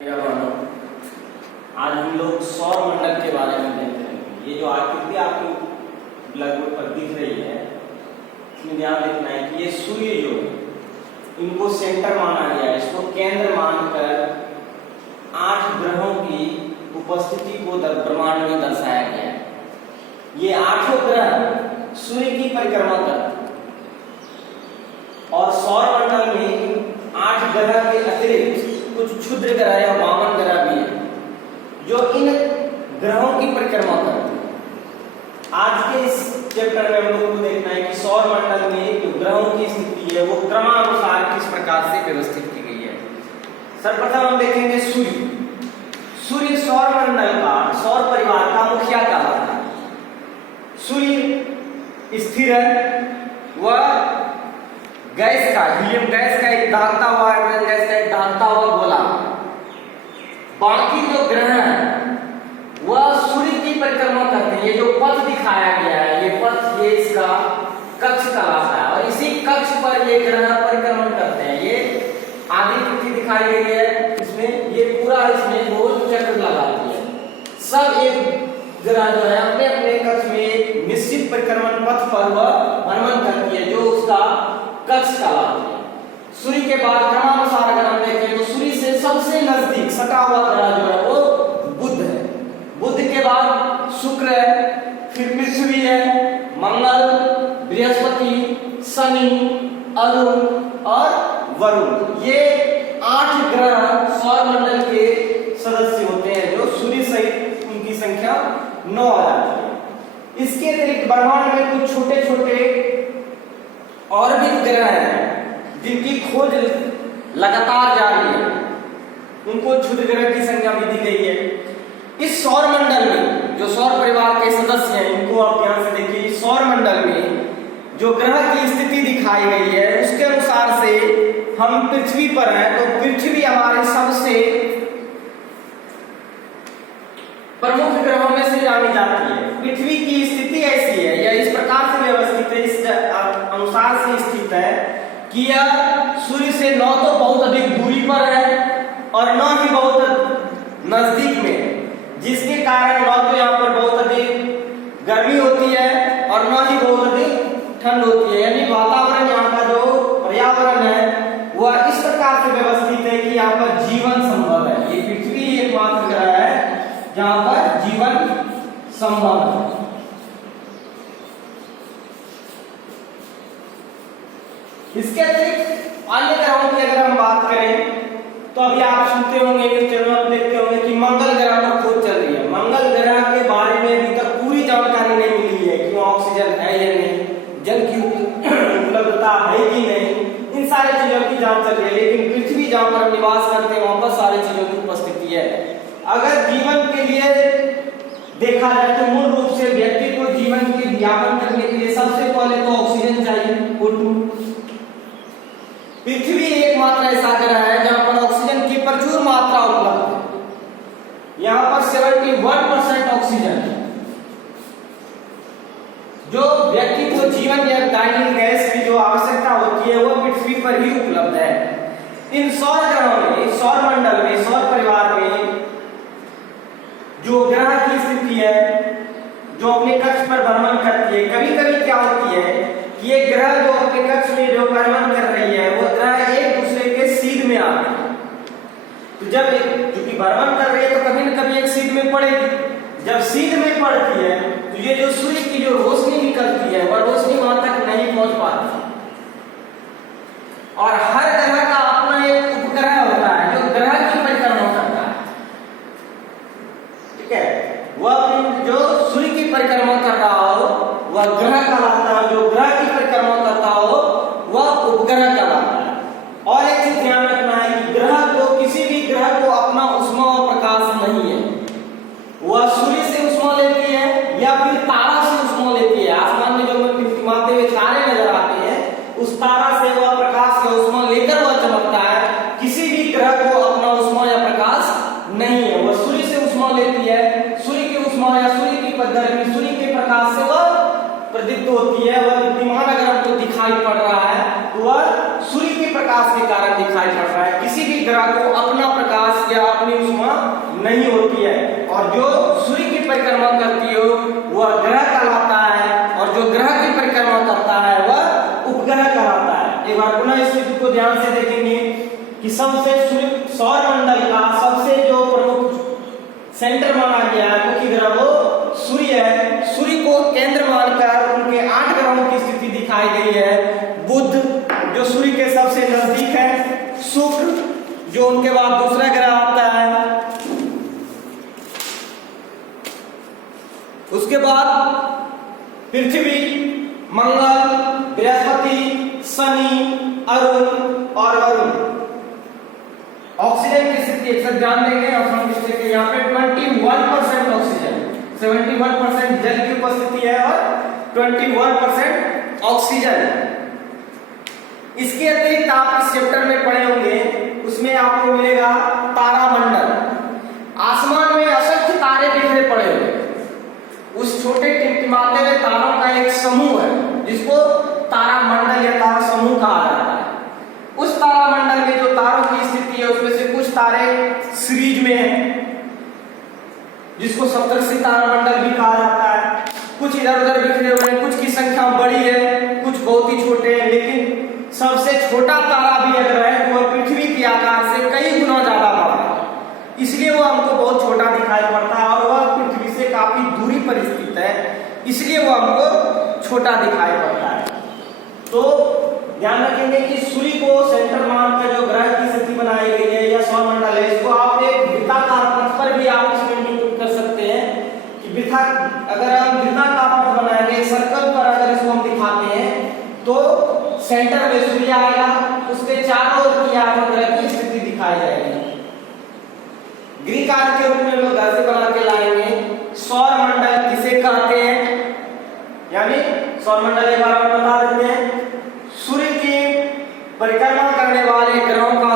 आज हम लोग सौर मंडल के बारे में देख रहे हैं। ये जो आकृति आपको ब्लैकबोर्ड पर दिख रही है, इसमें ध्यान रखना है कि ये सूर्य जो इनको सेंटर माना गया है, इसको केंद्र मानकर 8 ग्रहों की उपस्थिति को ब्रह्मांड में दर्शाया गया है। ये 8 ग्रह सूर्य की परिक्रमा करते हैं और सौर मंडल में 8 ग्रह के अतिरिक्त कुछ क्षुद्र ग्रह या वामन ग्रह भी है जो इन ग्रहों की परिक्रमा करते हैं। आज के इस चैप्टर में हम लोग को देखना है कि सौर मंडल में जो ग्रहों की स्थिति है वो क्रमानुसार किस प्रकार से व्यवस्थित की गई है। सर्वप्रथम हम देखेंगे सूर्य। सूर्य सौर मंडल का, सौर परिवार का मुखिया कहलाता है। सूर्य स्थिर है, वह गैस का, हीलियम गैस का एक दागता हुआ, हाइड्रोजन गैस का एक दागता हुआ गोला। बाकी जो ग्रह हैं वह सूर्य की परिक्रमा करते हैं। ये जो पथ दिखाया गया है, ये पथ, ये इसका कक्ष कहलाता है और इसी कक्ष पर ये ग्रह परिक्रमण करते हैं। ये आधी पृथ्वी दिखाई गई है, इसमें ये पूरा इसमें गोल चक्र लगाती है। सब एक ग्रह जो है अपने अपने कक्ष में एक निश्चित परिक्रमण पथ पर वह भ्रमण करती है जो उसका कक्ष कहलाती है। सूर्य के बाद क्रमानुसार अगर हम देखें तो सूर्य से सबसे नजदीक सटा हुआ ग्रह जो है वो बुध है। बुध के बाद शुक्र है, फिर पृथ्वी है, मंगल, बृहस्पति, शनि, अरुण और वरुण। ये 8 ग्रह सौर मंडल के सदस्य होते हैं जो सूर्य सहित उनकी संख्या 9 आ जाती है। इसके अतिरिक्त ब्रह्मांड में कुछ छोटे छोटे और भी ग्रह हैं जिनकी खोज लगातार जारी है, उनको क्षुद्र ग्रह की संख्या भी दी गई है। इस सौर मंडल में जो सौर परिवार के सदस्य हैं, इनको आप ध्यान से देखिए। इस सौर मंडल में जो ग्रह की स्थिति दिखाई गई है उसके अनुसार से हम पृथ्वी पर हैं तो पृथ्वी हमारे सबसे प्रमुख ग्रहों में से जानी जाती है। पृथ्वी की स्थिति ऐसी है, यह इस प्रकार से व्यवस्थित है, इस अनुसार से स्थित है कि यह सूर्य से न तो बहुत अधिक दूरी पर है और न ही बहुत नजदीक में, जिसके कारण न तो यहाँ पर बहुत अधिक गर्मी होती है और न ही बहुत अधिक ठंड होती है। यानी वातावरण, यहाँ का जो पर्यावरण है वह इस प्रकार से व्यवस्थित है कि यहाँ पर जीवन संभव है। ये पृथ्वी एकमात्र ग्रह है जहाँ पर जीवन संभव है। इसके अतिरिक्त अन्य ग्रहों की अगर हम बात करें तो अभी आप सुनते होंगे, न्यूज़ चैनल में देखते होंगे कि मंगल ग्रह पर खोज चल रही है। मंगल ग्रह के बारे में अभी तक पूरी जानकारी नहीं मिली है कि वहाँ ऑक्सीजन है या नहीं, जल की उपलब्धता है कि नहीं, इन सारी चीजों की जांच चल रही है। लेकिन पृथ्वी जहाँ पर निवास करते हैं वहां पर सारी चीजों की उपस्थिति है। अगर जीवन के लिए देखा जाए तो मूल रूप से व्यक्ति को जीवन के व्यापन करने के लिए सबसे पहले तो ऑक्सीजन चाहिए, O2। पृथ्वी एकमात्र ऐसा ग्रह है जहां पर ऑक्सीजन की प्रचुर मात्रा उपलब्ध है। यहाँ पर 71% ऑक्सीजन है जो व्यक्ति को जीवन या दैनिक गैस की जो आवश्यकता होती है वो पृथ्वी पर ही उपलब्ध है। इन सौर ग्रहों में, सौर मंडल में, सौर परिवार में जो ग्रह की स्थिति है जो अपने कक्ष पर भ्रमण करती है, कभी कभी क्या होती है कि ये ग्रह जो अपने कक्ष में जो भ्रमण कर रही है वो ग्रह एक दूसरे के सीध में आते हैं। तो जब चूंकि भ्रमण कर रही है तो कभी न कभी एक सीध में पड़ेगी। जब सीध में पड़ती है तो ये जो सूर्य की जो रोशनी निकलती है वह रोशनी वहां तक नहीं पहुंच पाती और हर ग्रह का अपना एक उपग्रह होता है जो ग्रह की परिक्रमा करता है। ठीक है, वह जो सूर्य की परिक्रमा कर रहा हो वह ग्रह कहलाता है, जो ग्रह की परिक्रमा करता हो वह उपग्रह कहलाता है। और एक चीज ध्यान रखना है कि ग्रह को, किसी भी ग्रह को अपना ऊष्मा और प्रकाश नहीं है। वह सूर्य से ऊष्मा लेती है या फिर तारा से ऊष्मा लेती है। आसमान में जो टिमटिमाते हुए तारे नजर आते हैं उस तारा से वह प्रकाश या ऊष्मा लेकर वह चमकता है। किसी भी ग्रह को अपना ऊष्मा या प्रकाश नहीं है, वह सूर्य से ऊष्मा लेती है। सूर्य की ऊष्मा या सूर्य की गर्मी, सूर्य के प्रकाश से वह प्रदीप्त होती है। वह दीप्तिमान अगर हमको दिखाई पड़ रहा है तो वह सूर्य के प्रकाश के कारण दिखाई पड़ रहा है। किसी भी ग्रह को अपना प्रकाश या अपनी ऊष्मा नहीं होती है, और जो सूर्य की परिक्रमा करती हो वह ग्रह कहलाता है, और जो ग्रह की परिक्रमा करता है वह उपग्रह कहलाता है। एक बार पुनः इस चित्र को ध्यान से देखेंगे कि सबसे सौर मंडल का सबसे जो प्रमुख सेंटर माना गया है मुख्य ग्रह वो सूर्य है। सूर्य को केंद्र मानकर उनके 8 ग्रहों की स्थिति दिखाई गई है। बुध जो सूर्य के सबसे नजदीक है, शुक्र जो उनके बाद दूसरा ग्रह आता है, उसके बाद पृथ्वी, मंगल, बृहस्पति, शनि, अरुण और वरुण। ऑक्सीजन की स्थिति एक साथ ध्यान देंगे। यहाँ पे 21% ऑक्सीजन, 71% जल की उपस्थिति है और 21% ऑक्सीजन। इसके अतिरिक्त आप इस चैप्टर में पढ़े होंगे, उसमें आपको मिलेगा तारामंडल। आसमान में असंख्य तारे बिखरे पड़े हुए, उस छोटे टिमटिमाते हुए तारों का एक समूह है जिसको तारामंडल या तारा समूह कहा जाता है। उस तारामंडल में जो तारों की स्थिति है उसमें से कुछ तारे सीरीज में है जिसको सप्तर्षि तारामंडल भी कहा जाता है। कुछ इधर उधर बिखरे हुए हैं, कुछ की संख्या बड़ी है, कुछ बहुत ही छोटे हैं, लेकिन सबसे छोटा तारा भी अगर है तो वह पृथ्वी के आकार से कई गुना ज्यादा बड़ा है, इसलिए वो हमको बहुत छोटा दिखाई पड़ता है, और वह पृथ्वी से काफी दूरी पर स्थित है, इसलिए वो हमको छोटा दिखाई पड़ता है। तो ध्यान रखेंगे कि सूर्य को सेंटर मानकर जो ग्रह की स्थिति बनाई गई है या सौरमंडल है, इसको आप एक वृत्ताकार पथ पर भी आप इसमें निरूपित कर सकते हैं कि वृत्ता, अगर हम वृत्ताकार पथ बनाएंगे, सर्कल पर अगर इसको हम दिखाते हैं तो सेंटर में सूर्य आएगा, उसके चारों ओर की आपको ग्रह की स्थिति दिखाई जाएगी। ग्रीक आर्ट के रूप में लोग ऐसे बना के लाएंगे। सौरमंडल किसे कहते हैं, यानी सौरमंडल एक बार हम बता देते हैं, सूर्य की परिक्रमा करने वाले ग्रहों का